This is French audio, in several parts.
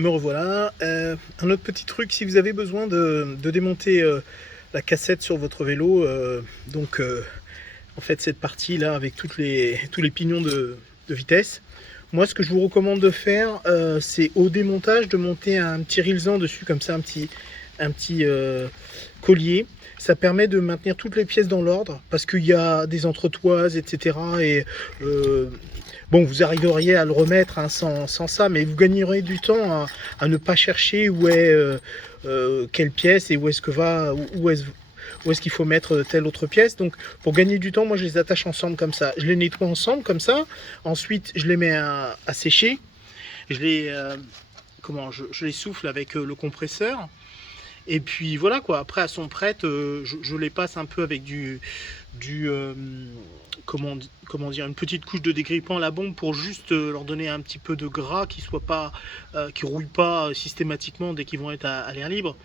Me revoilà. Un autre petit truc, si vous avez besoin de démonter la cassette sur votre vélo, en fait cette partie là avec tous les pignons de vitesse, moi ce que je vous recommande de faire, c'est au démontage de monter un petit rilsan dessus, comme ça un petit collier. Ça permet de maintenir toutes les pièces dans l'ordre parce qu'il y a des entretoises, etc. Et bon, vous arriveriez à le remettre hein, sans ça, mais vous gagnerez du temps à ne pas chercher où est quelle pièce et où est-ce que va, où est-ce qu'il faut mettre telle autre pièce. Donc pour gagner du temps, moi je les attache ensemble comme ça. Je les nettoie ensemble comme ça. Ensuite, je les mets à sécher. Je les, je les souffle avec le compresseur. Et puis voilà quoi, après elles sont prêtes, je les passe un peu avec du comment dire, une petite couche de dégrippant à la bombe pour juste leur donner un petit peu de gras qui soit pas, qui rouille pas systématiquement dès qu'ils vont être à l'air libre.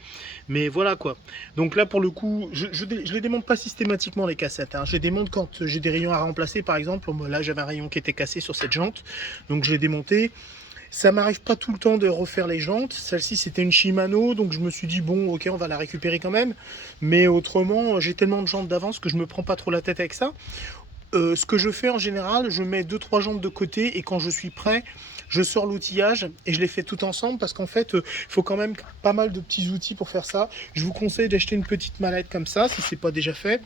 Mais voilà quoi. Donc là pour le coup, je les démonte pas systématiquement les cassettes. Hein. Je les démonte quand j'ai des rayons à remplacer par exemple. Là j'avais un rayon qui était cassé sur cette jante, donc je l'ai démonté. Ça m'arrive pas tout le temps de refaire les jantes. Celle-ci, c'était une Shimano, donc je me suis dit, bon, ok, on va la récupérer quand même. Mais autrement, j'ai tellement de jantes d'avance que je me prends pas trop la tête avec ça. Ce que je fais en général, je mets 2-3 jantes de côté et quand je suis prêt, je sors l'outillage et je les fais tout ensemble parce qu'en fait, il faut quand même pas mal de petits outils pour faire ça. Je vous conseille d'acheter une petite mallette comme ça, si c'est pas déjà fait.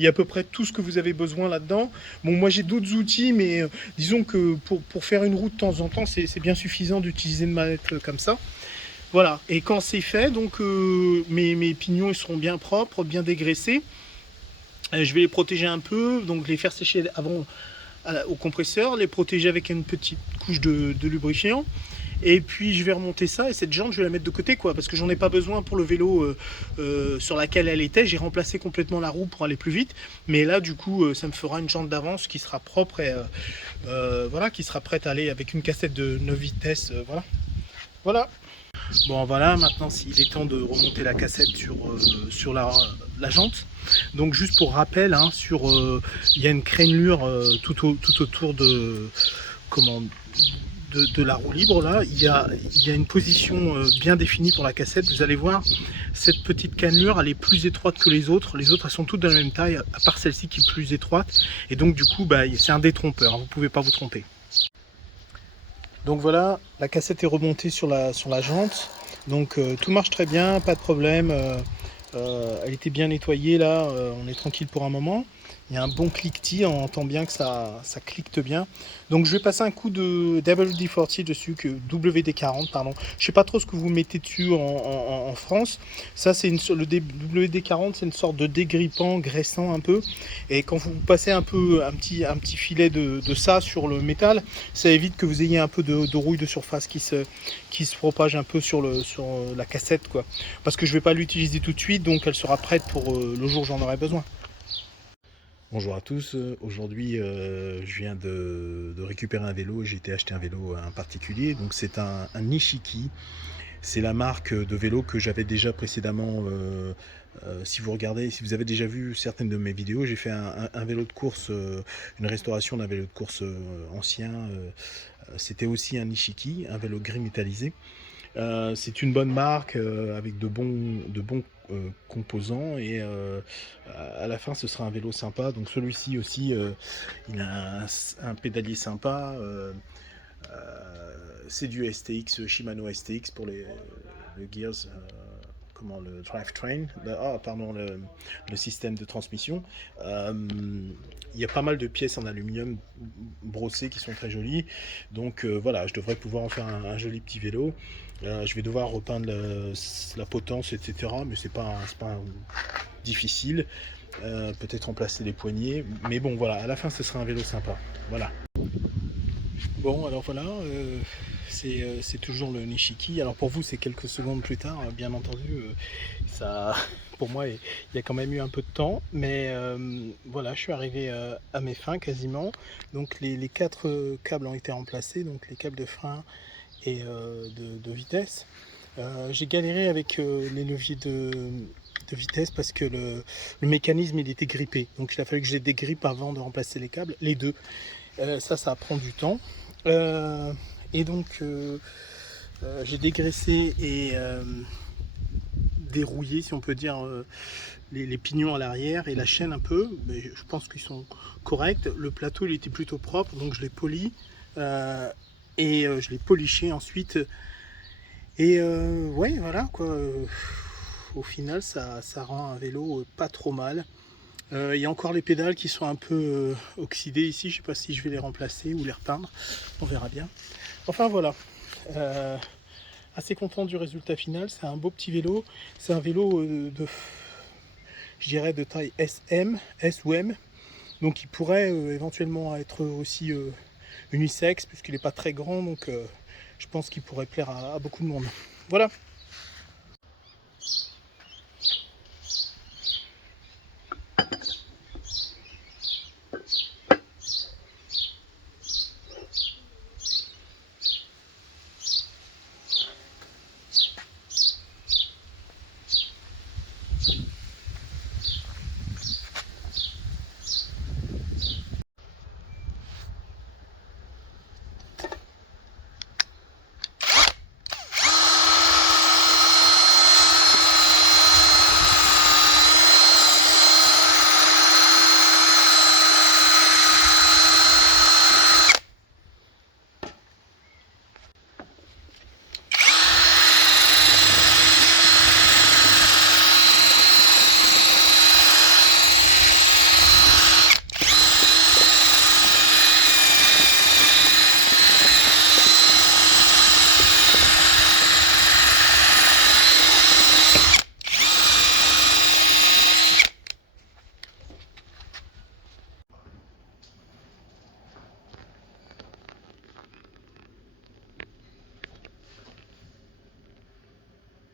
Il y a à peu près tout ce que vous avez besoin là-dedans. Bon, moi j'ai d'autres outils, mais disons que pour faire une roue de temps en temps, c'est bien suffisant d'utiliser une mallette comme ça. Voilà, et quand c'est fait, donc mes pignons ils seront bien propres, bien dégraissés. Je vais les protéger un peu, donc les faire sécher avant au compresseur, les protéger avec une petite couche de lubrifiant. Et puis je vais remonter ça et cette jante je vais la mettre de côté quoi parce que j'en ai pas besoin pour le vélo sur laquelle elle était. J'ai remplacé complètement la roue pour aller plus vite. Mais là du coup ça me fera une jante d'avance qui sera propre et voilà, qui sera prête à aller avec une cassette de 9 vitesses. Voilà. Voilà. Bon voilà, maintenant il est temps de remonter la cassette sur la jante. Donc juste pour rappel, hein, il y a une crénelure tout autour comment, de la roue libre là. Il y a une position bien définie pour la cassette. Vous allez voir, cette petite cannelure elle est plus étroite que les autres. Les autres elles sont toutes de la même taille, à part celle-ci qui est plus étroite. Et donc du coup c'est un détrompeur, vous ne pouvez pas vous tromper. Donc voilà, la cassette est remontée sur la jante. Donc tout marche très bien, pas de problème. Elle était bien nettoyée là, on est tranquille pour un moment. Il y a un bon cliquetis, on entend bien que ça cliquete bien. Donc je vais passer un coup de WD-40 dessus, que WD-40 pardon. Je sais pas trop ce que vous mettez dessus en France. Ça c'est le WD-40, c'est une sorte de dégrippant, graissant un peu. Et quand vous passez un petit filet de ça sur le métal, ça évite que vous ayez un peu de rouille de surface qui se propage un peu sur la cassette quoi. Parce que je vais pas l'utiliser tout de suite, donc elle sera prête pour le jour où j'en aurai besoin. Bonjour à tous, aujourd'hui je viens de récupérer un vélo, j'ai été acheter un vélo en particulier, donc c'est un Nishiki, c'est la marque de vélo que j'avais déjà précédemment, si vous regardez, si vous avez déjà vu certaines de mes vidéos, j'ai fait un vélo de course, une restauration d'un vélo de course ancien, c'était aussi un Nishiki, un vélo gris métallisé. C'est une bonne marque avec de bons composants et à la fin ce sera un vélo sympa. Donc celui-ci aussi il a un pédalier sympa. C'est du STX, Shimano STX pour le Gears, le drivetrain, le système de transmission. Il y a pas mal de pièces en aluminium brossées qui sont très jolies. Donc voilà, je devrais pouvoir en faire un joli petit vélo. Je vais devoir repeindre la potence, etc. Mais c'est pas difficile. Peut-être remplacer les poignées. Mais bon, voilà, à la fin, ce sera un vélo sympa. Voilà. Bon, alors voilà, c'est toujours le Nishiki. Alors pour vous, c'est quelques secondes plus tard, bien entendu. Ça, pour moi, il y a quand même eu un peu de temps, mais voilà, je suis arrivé à mes fins quasiment. Donc les quatre câbles ont été remplacés, donc les câbles de frein et de vitesse. J'ai galéré avec les leviers de vitesse parce que le mécanisme il était grippé. Donc il a fallu que je les dégrippe avant de remplacer les câbles, les deux. Ça prend du temps. Et donc J'ai dégraissé et dérouillé, si on peut dire, les pignons à l'arrière et la chaîne un peu, mais je pense qu'ils sont corrects. Le plateau il était plutôt propre, donc je l'ai poli et je l'ai poliché ensuite. Et ouais, voilà quoi. Au final, ça rend un vélo pas trop mal. Il y a encore les pédales qui sont un peu oxydées ici. Je sais pas si je vais les remplacer ou les repeindre. On verra bien. Enfin voilà. Assez content du résultat final. C'est un beau petit vélo. C'est un vélo je dirais de taille SM, S ou M. Donc il pourrait éventuellement être aussi unisexe puisqu'il n'est pas très grand. Donc je pense qu'il pourrait plaire à beaucoup de monde. Voilà.